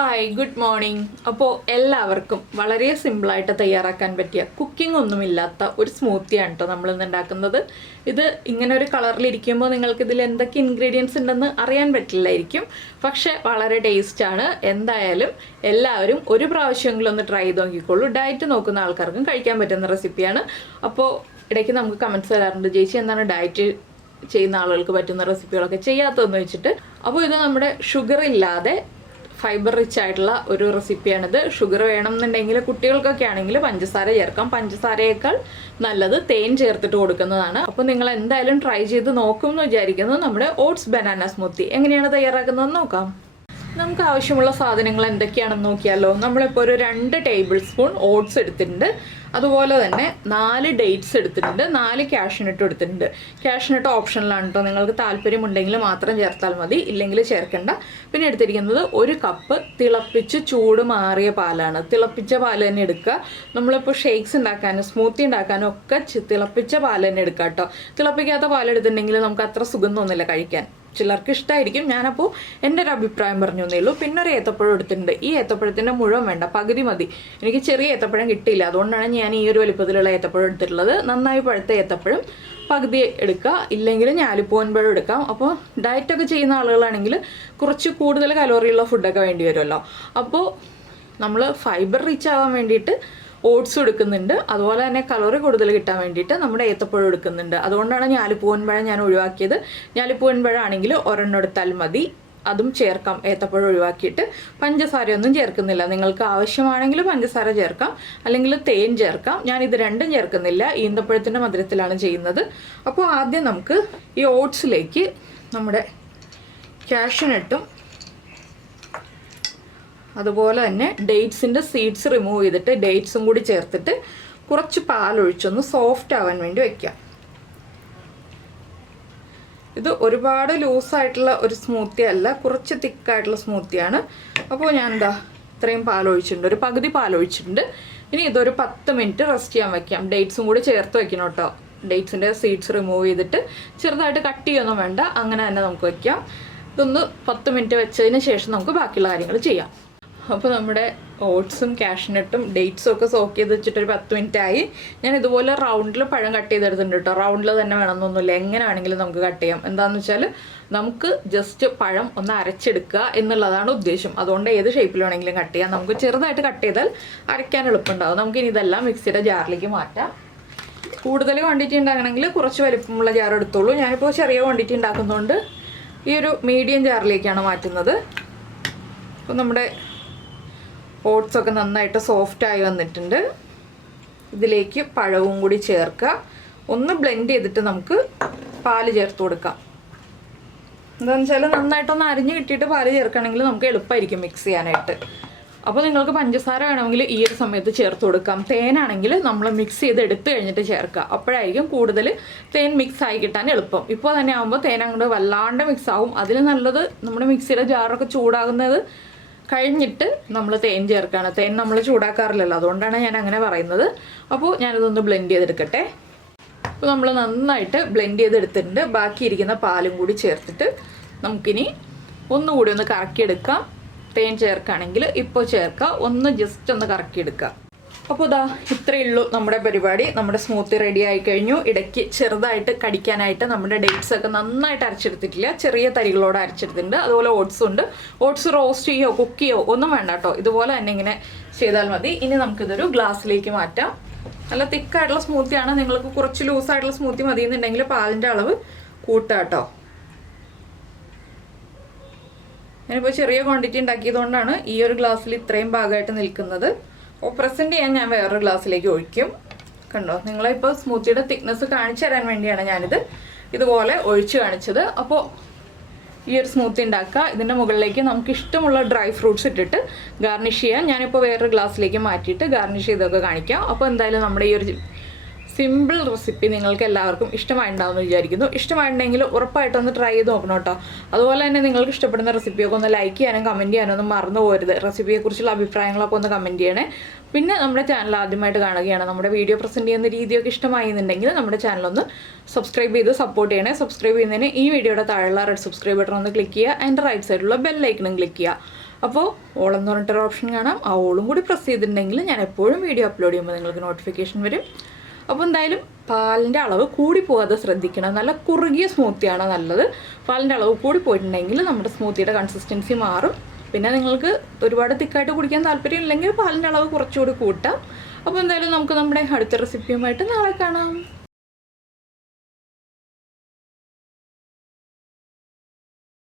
Hi good morning. അപ്പോൾ എല്ലാവർക്കും വളരെ സിമ്പിളായിട്ട് തയ്യാറാക്കാൻ പറ്റിയ കുക്കിംഗ് ഒന്നുമില്ലാത്ത ഒരു സ്മൂത്തിയാണ് കേട്ടോ നമ്മളിന്ന് ഉണ്ടാക്കുന്നത്. ഇത് ഇങ്ങനെ ഒരു കളറിലിരിക്കുമ്പോൾ നിങ്ങൾക്ക് ഇതിൽ എന്തൊക്കെ ഇൻഗ്രീഡിയൻസ് ഉണ്ടെന്ന് അറിയാൻ പറ്റില്ലായിരിക്കും, പക്ഷെ വളരെ ടേസ്റ്റാണ്. എന്തായാലും എല്ലാവരും ഒരു പ്രാവശ്യമെങ്കിലും ഒന്ന് ട്രൈ ചെയ്ത് നോക്കിക്കോളൂ. ഡയറ്റ് നോക്കുന്ന ആൾക്കാർക്കും കഴിക്കാൻ പറ്റുന്ന റെസിപ്പിയാണ്. അപ്പോൾ ഇടയ്ക്ക് നമുക്ക് കമൻറ്റ്സ് തരാറുണ്ട്, ചേച്ചി എന്താണ് ഡയറ്റ് ചെയ്യുന്ന ആളുകൾക്ക് പറ്റുന്ന റെസിപ്പികളൊക്കെ ചെയ്യാത്തതെന്ന് വെച്ചിട്ട്. അപ്പോൾ ഇത് നമ്മുടെ ഷുഗർ ഇല്ലാതെ ഫൈബർ റിച്ച് ആയിട്ടുള്ള ഒരു റെസിപ്പിയാണിത്. ഷുഗർ വേണമെന്നുണ്ടെങ്കിൽ കുട്ടികൾക്കൊക്കെ ആണെങ്കിൽ പഞ്ചസാര ചേർക്കാം. പഞ്ചസാരയേക്കാൾ നല്ലത് തേൻ ചേർത്തിട്ട് കൊടുക്കുന്നതാണ്. അപ്പോൾ നിങ്ങൾ എന്തായാലും ട്രൈ ചെയ്ത് നോക്കും എന്ന് വിചാരിക്കുന്നു. നമ്മുടെ ഓട്സ് ബനാന സ്മൂത്തി എങ്ങനെയാണ് തയ്യാറാക്കുന്നതെന്ന് നോക്കാം. നമുക്ക് ആവശ്യമുള്ള സാധനങ്ങൾ എന്തൊക്കെയാണെന്ന് നോക്കിയാലോ. നമ്മളിപ്പോൾ ഒരു 2 ടേബിൾ സ്പൂൺ ഓട്സ് എടുത്തിട്ടുണ്ട്. അതുപോലെ തന്നെ 4 ഡേറ്റ്സ് എടുത്തിട്ടുണ്ട്, 4 കാഷ്യൂനട്ട് എടുത്തിട്ടുണ്ട്. കാഷ്യൂനട്ട് ഓപ്ഷനിലാണ് കേട്ടോ, നിങ്ങൾക്ക് താല്പര്യമുണ്ടെങ്കിൽ മാത്രം ചേർത്താൽ മതി, ഇല്ലെങ്കിൽ ചേർക്കണ്ട. പിന്നെ എടുത്തിരിക്കുന്നത് 1 കപ്പ് തിളപ്പിച്ച് ചൂട് മാറിയ പാലാണ്. തിളപ്പിച്ച പാൽ തന്നെ എടുക്കുക. നമ്മളിപ്പോൾ ഷേക്സ് ഉണ്ടാക്കാനും സ്മൂത്തി ഉണ്ടാക്കാനും ഒക്കെ തിളപ്പിച്ച പാൽ തന്നെ എടുക്കുക കേട്ടോ. തിളപ്പിക്കാത്ത പാൽ എടുത്തിട്ടുണ്ടെങ്കിൽ നമുക്ക് അത്ര സുഖം തോന്നില്ല കഴിക്കാൻ. ചിലർക്ക് ഇഷ്ടമായിരിക്കും. ഞാനപ്പോൾ എൻ്റെ ഒരു അഭിപ്രായം പറഞ്ഞു എന്നേ ഉള്ളൂ. പിന്നെ ഒരു ഏത്തപ്പഴം എടുത്തിട്ടുണ്ട്. ഈ ഏത്തപ്പഴത്തിൻ്റെ മുഴുവൻ വേണ്ട, പകുതി മതി. എനിക്ക് ചെറിയ ഏത്തപ്പഴം കിട്ടിയില്ല, അതുകൊണ്ടാണ് ഞാൻ ഈ ഒരു വലിപ്പത്തിലുള്ള ഏത്തപ്പഴം എടുത്തിട്ടുള്ളത്. നന്നായി പഴുത്ത ഏത്തപ്പഴം പകുതി എടുക്കുക, ഇല്ലെങ്കിൽ ഞാലിപ്പൂവൻ പഴം എടുക്കാം. അപ്പോൾ ഡയറ്റൊക്കെ ചെയ്യുന്ന ആളുകളാണെങ്കിൽ കുറച്ച് കൂടുതൽ കലോറിയുള്ള ഫുഡൊക്കെ വേണ്ടി വരുമല്ലോ. അപ്പോൾ നമ്മൾ ഫൈബർ റിച്ച് ആവാൻ വേണ്ടിയിട്ട് ഓട്സ് എടുക്കുന്നുണ്ട്, അതുപോലെ തന്നെ കലോറി കൂടുതൽ കിട്ടാൻ വേണ്ടിയിട്ട് നമ്മുടെ ഏത്തപ്പഴം എടുക്കുന്നുണ്ട്. അതുകൊണ്ടാണ് ഞാലിപ്പൂവൻ പഴം ഞാൻ ഒഴിവാക്കിയത്. ഞാലിപ്പൂവൻ പഴം ആണെങ്കിൽ ഒരെണ്ണം എടുത്താൽ മതി, അതും ചേർക്കാം. ഏത്തപ്പഴം ഒഴിവാക്കിയിട്ട് പഞ്ചസാരയൊന്നും ചേർക്കുന്നില്ല. നിങ്ങൾക്ക് ആവശ്യമാണെങ്കിൽ പഞ്ചസാര ചേർക്കാം, അല്ലെങ്കിൽ തേൻ ചേർക്കാം. ഞാനിത് രണ്ടും ചേർക്കുന്നില്ല, ഈന്തപ്പഴത്തിൻ്റെ മധുരത്തിലാണ് ചെയ്യുന്നത്. അപ്പോൾ ആദ്യം നമുക്ക് ഈ ഓട്സിലേക്ക് നമ്മുടെ കാഷ്യൂനട്ടും അതുപോലെ തന്നെ ഡേറ്റ്സിൻ്റെ സീഡ്സ് റിമൂവ് ചെയ്തിട്ട് ഡേറ്റ്സും കൂടി ചേർത്തിട്ട് കുറച്ച് പാലൊഴിച്ചൊന്ന് സോഫ്റ്റ് ആവാൻ വേണ്ടി വയ്ക്കാം. ഇത് ഒരുപാട് ലൂസായിട്ടുള്ള ഒരു സ്മൂത്തി അല്ല, കുറച്ച് തിക്കായിട്ടുള്ള സ്മൂത്തിയാണ്. അപ്പോൾ ഞാൻ ഇത്രയും പാലൊഴിച്ചിട്ടുണ്ട്, ഒരു പകുതി പാലൊഴിച്ചിട്ടുണ്ട്. ഇനി ഇതൊരു 10 മിനിറ്റ് റെസ്റ്റ് ചെയ്യാൻ വയ്ക്കാം. ഡേറ്റ്സും കൂടി ചേർത്ത് വയ്ക്കണം കേട്ടോ. ഡേറ്റ്സിൻ്റെ സീഡ്സ് റിമൂവ് ചെയ്തിട്ട് ചെറുതായിട്ട് കട്ട് ചെയ്യൊന്നും വേണ്ട, അങ്ങനെ തന്നെ നമുക്ക് വയ്ക്കാം. ഇതൊന്ന് 10 മിനിറ്റ് വെച്ചതിന് ശേഷം നമുക്ക് ബാക്കിയുള്ള കാര്യങ്ങൾ ചെയ്യാം. അപ്പോൾ നമ്മുടെ ഓട്സും കാഷ്യൂനട്ടും ഡേറ്റ്സും ഒക്കെ സോക്ക് ചെയ്ത് വെച്ചിട്ടൊരു 10 മിനിറ്റ് ആയി. ഞാൻ ഇതുപോലെ റൗണ്ടിൽ പഴം കട്ട് ചെയ്തെടുത്തിട്ടുണ്ട് കേട്ടോ. റൗണ്ടിൽ തന്നെ വേണമെന്നൊന്നുമില്ല, എങ്ങനെയാണെങ്കിലും നമുക്ക് കട്ട് ചെയ്യാം. എന്താണെന്ന് വെച്ചാൽ നമുക്ക് ജസ്റ്റ് പഴം ഒന്ന് അരച്ചെടുക്കുക എന്നുള്ളതാണ് ഉദ്ദേശം. അതുകൊണ്ട് ഏത് ഷേപ്പിൽ വേണമെങ്കിലും കട്ട് ചെയ്യാം. നമുക്ക് ചെറുതായിട്ട് കട്ട് ചെയ്താൽ അരയ്ക്കാൻ എളുപ്പമുണ്ടാകും. നമുക്കിനി ഇതെല്ലാം മിക്സിയുടെ ജാറിലേക്ക് മാറ്റാം. കൂടുതൽ ക്വാണ്ടിറ്റി ഉണ്ടാക്കണമെങ്കിൽ കുറച്ച് വലിപ്പമുള്ള ജാർ എടുത്തോളൂ. ഞാനിപ്പോൾ ചെറിയ ക്വാണ്ടിറ്റി ഉണ്ടാക്കുന്നതുകൊണ്ട് ഈ ഒരു മീഡിയം ജാറിലേക്കാണ് മാറ്റുന്നത്. അപ്പോൾ നമ്മുടെ ഓട്സൊക്കെ നന്നായിട്ട് സോഫ്റ്റായി വന്നിട്ടുണ്ട്. ഇതിലേക്ക് പഴവും കൂടി ചേർക്കുക. ഒന്ന് ബ്ലെൻഡ് ചെയ്തിട്ട് നമുക്ക് പാല് ചേർത്ത് കൊടുക്കാം. എന്താണെന്ന് വെച്ചാൽ നന്നായിട്ടൊന്ന് അരിഞ്ഞ് കിട്ടിയിട്ട് പാല് ചേർക്കുകയാണെങ്കിൽ നമുക്ക് എളുപ്പമായിരിക്കും മിക്സ് ചെയ്യാനായിട്ട്. അപ്പോൾ നിങ്ങൾക്ക് പഞ്ചസാര വേണമെങ്കിൽ ഈ ഒരു സമയത്ത് ചേർത്ത് കൊടുക്കാം. തേനാണെങ്കിൽ നമ്മൾ മിക്സ് ചെയ്ത് എടുത്ത് കഴിഞ്ഞിട്ട് ചേർക്കുക. അപ്പോഴായിരിക്കും കൂടുതൽ തേൻ മിക്സ് ആയി കിട്ടാൻ എളുപ്പം. ഇപ്പോൾ തന്നെ ആകുമ്പോൾ തേൻ അങ്ങോട്ട് വല്ലാണ്ട് മിക്സ് ആവും. അതിൽ നല്ലത് നമ്മുടെ മിക്സിയുടെ ജാറൊക്കെ ചൂടാകുന്നത് കഴിഞ്ഞിട്ട് നമ്മൾ തേൻ ചേർക്കുകയാണ്. തേൻ നമ്മൾ ചൂടാക്കാറില്ലല്ലോ, അതുകൊണ്ടാണ് ഞാൻ അങ്ങനെ പറയുന്നത്. അപ്പോൾ ഞാനിതൊന്ന് ബ്ലെൻഡ് ചെയ്തെടുക്കട്ടെ. അപ്പോൾ നമ്മൾ നന്നായിട്ട് ബ്ലെൻഡ് ചെയ്തെടുത്തിട്ടുണ്ട്. ബാക്കിയിരിക്കുന്ന പാലും കൂടി ചേർത്തിട്ട് നമുക്കിനി ഒന്നുകൂടി ഒന്ന് കറക്കിയെടുക്കാം. തേൻ ചേർക്കുകയാണെങ്കിൽ ഇപ്പോൾ ചേർക്കുക, ഒന്ന് ജസ്റ്റ് ഒന്ന് കറക്കിയെടുക്കുക. അപ്പോൾ ഇത്രയേ ഉള്ളൂ നമ്മുടെ പരിപാടി. നമ്മുടെ സ്മൂത്തി റെഡി ആയി കഴിഞ്ഞു. ഇടയ്ക്ക് ചെറുതായിട്ട് കടിക്കാനായിട്ട് നമ്മുടെ ഡേറ്റ്സ് ഒക്കെ നന്നായിട്ട് അരച്ചെടുത്തിട്ടില്ല, ചെറിയ തരികളോട് അരച്ചെടുത്തിട്ടുണ്ട്. അതുപോലെ ഓട്സും ഉണ്ട്. ഓട്സ് റോസ്റ്റ് ചെയ്യോ കുക്ക് ചെയ്യോ ഒന്നും വേണ്ട കേട്ടോ, ഇതുപോലെ തന്നെ ഇങ്ങനെ ചെയ്താൽ മതി. ഇനി നമുക്കിതൊരു ഗ്ലാസ്സിലേക്ക് മാറ്റാം. നല്ല തിക്കായിട്ടുള്ള സ്മൂത്തിയാണ്. നിങ്ങൾക്ക് കുറച്ച് ലൂസായിട്ടുള്ള സ്മൂത്തി മതി എന്നുണ്ടെങ്കിൽ പാലിൻ്റെ അളവ് കൂട്ടാം കേട്ടോ. ഞാനിപ്പോൾ ചെറിയ ക്വാണ്ടിറ്റി ഉണ്ടാക്കിയതുകൊണ്ടാണ് ഈ ഒരു ഗ്ലാസ്സിൽ ഇത്രയും ഭാഗമായിട്ട് നിൽക്കുന്നത്. അപ്പോൾ പ്രസൻറ്റ് ചെയ്യാൻ ഞാൻ വേറൊരു ഗ്ലാസ്സിലേക്ക് ഒഴിക്കും. കണ്ടോ, നിങ്ങളിപ്പോൾ സ്മൂത്തിയുടെ തിക്നെസ് കാണിച്ചു തരാൻ വേണ്ടിയാണ് ഞാനിത് ഇതുപോലെ ഒഴിച്ച് കാണിച്ചത്. അപ്പോൾ ഈ ഒരു സ്മൂത്തി ഉണ്ടാക്കുക. ഇതിൻ്റെ മുകളിലേക്ക് നമുക്ക് ഇഷ്ടമുള്ള ഡ്രൈ ഫ്രൂട്ട്സ് ഇട്ടിട്ട് ഗാർണിഷ് ചെയ്യാം. ഞാനിപ്പോൾ വേറൊരു ഗ്ലാസ്സിലേക്ക് മാറ്റിയിട്ട് ഗാർണിഷ് ചെയ്തൊക്കെ കാണിക്കാം. അപ്പോൾ എന്തായാലും നമ്മുടെ ഈ ഒരു സിമ്പിൾ റെസിപ്പി നിങ്ങൾക്ക് എല്ലാവർക്കും ഇഷ്ടമായിട്ടുണ്ടാവുമെന്ന് വിചാരിക്കുന്നു. ഇഷ്ടമായിട്ടുണ്ടെങ്കിൽ ഉറപ്പായിട്ടൊന്ന് ട്രൈ ചെയ്ത് നോക്കണം കേട്ടോ. അതുപോലെ തന്നെ നിങ്ങൾക്ക് ഇഷ്ടപ്പെടുന്ന റെസിപ്പിയൊക്കെ ഒന്ന് ലൈക്ക് ചെയ്യാനും കമൻറ്റ് ചെയ്യാനും ഒന്നും മറന്നു പോകരുത്. റെസിപ്പിയെക്കുറിച്ചുള്ള അഭിപ്രായങ്ങളൊക്കെ ഒന്ന് കമൻറ്റ് ചെയ്യണേ. പിന്നെ നമ്മുടെ ചാനൽ ആദ്യമായിട്ട് കാണുകയാണ്, നമ്മുടെ വീഡിയോ പ്രസൻറ്റ് ചെയ്യുന്ന രീതിയൊക്കെ ഇഷ്ടമായിരുന്നുണ്ടെങ്കിൽ നമ്മുടെ ചാനലൊന്ന് സബ്സ്ക്രൈബ് ചെയ്ത് സപ്പോർട്ട് ചെയ്യണേ. സബ്സ്ക്രൈബ് ചെയ്യുന്നതിന് ഈ വീഡിയോയുടെ താഴെയുള്ള റെഡ് സബ്സ്ക്രൈബ് ബട്ടൺ ഒന്ന് ക്ലിക്ക് ചെയ്യുക. അതിൻ്റെ റൈറ്റ് സൈഡിലുള്ള ബെൽ ഐക്കണും ക്ലിക്ക് ചെയ്യുക. അപ്പോൾ ഓൾ എന്ന് പറഞ്ഞിട്ടൊരു ഓപ്ഷൻ കാണാം. ആ ഓളും കൂടി പ്രസ് ചെയ്തിട്ടുണ്ടെങ്കിൽ ഞാൻ എപ്പോഴും വീഡിയോ അപ്ലോഡ് ചെയ്യുമ്പോൾ നിങ്ങൾക്ക് നോട്ടിഫിക്കേഷൻ വരും. അപ്പോൾ എന്തായാലും പാലിൻ്റെ അളവ് കൂടി പോകാതെ ശ്രദ്ധിക്കണം. നല്ല കുറുകിയ സ്മൂത്തിയാണ് നല്ലത്. പാലിൻ്റെ അളവ് കൂടി പോയിട്ടുണ്ടെങ്കിൽ നമ്മുടെ സ്മൂത്തിയുടെ കൺസിസ്റ്റൻസി മാറും. പിന്നെ നിങ്ങൾക്ക് ഒരുപാട് തിക്കായിട്ട് കുടിക്കാൻ താല്പര്യമില്ലെങ്കിൽ പാലിൻ്റെ അളവ് കുറച്ചുകൂടി കൂട്ടാം. അപ്പോൾ എന്തായാലും നമുക്ക് നമ്മുടെ അടുത്ത റെസിപ്പിയുമായിട്ട് നാളെ കാണാം.